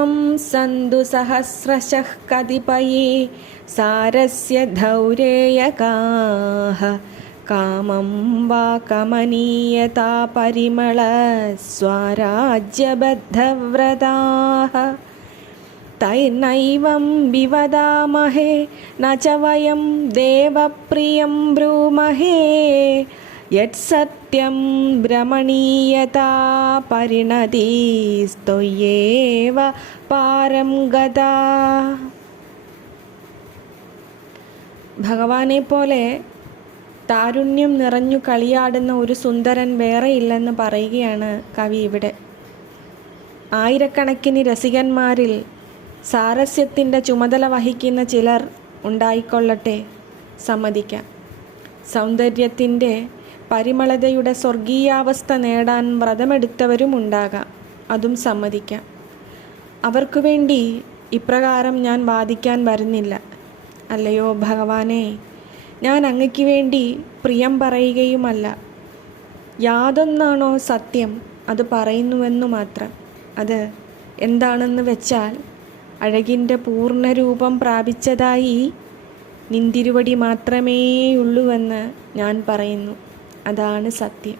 കാമം സന്തു സഹസ്രശഃ കതിപയേ സാരസ്യ ധൗരേയകാഃ കാമം വാ കമനീയതാ പരിമള സ്വരാജ്യബദ്ധവ്രതാഃ തൈർനൈവം വിവദാമഹേ ന ച വയം ദേവപ്രിയം ബ്രൂമഹേ യത്സത്യം ഭ്രമണീയതാ പരിണതിസ്ത്വയേവ പാരം ഗതാ. ഭഗവാനെ പോലെ താരുണ്യം നിറഞ്ഞു കളിയാടുന്ന ഒരു സുന്ദരൻ വേറെയില്ലെന്ന് പറയുകയാണ് കവി ഇവിടെ. ആയിരക്കണക്കിന് രസികന്മാരിൽ സാരസ്യത്തിൻ്റെ ചുമതല വഹിക്കുന്ന ചിലർ ഉണ്ടായിക്കൊള്ളട്ടെ, സമ്മതിക്കാം. സൗന്ദര്യത്തിൻ്റെ പരിമളതയുടെ സ്വർഗീയാവസ്ഥ നേടാൻ വ്രതമെടുത്തവരും ഉണ്ടാകാം, അതും സമ്മതിക്കാം. അവർക്കു വേണ്ടി ഇപ്രകാരം ഞാൻ വാദിക്കാൻ വരുന്നില്ല. അല്ലയോ ഭഗവാനെ, ഞാൻ അങ്ങയ്ക്ക് വേണ്ടി പ്രിയം പറയുകയുമല്ല. യാതൊന്നാണോ സത്യം അത് പറയുന്നുവെന്നു മാത്രം. അത് എന്താണെന്ന് വെച്ചാൽ, അഴകിൻ്റെ പൂർണ്ണരൂപം പ്രാപിച്ചതായി നിന്തിരുവടി മാത്രമേയുള്ളൂവെന്ന് ഞാൻ പറയുന്നു. അതാണ് സത്യം.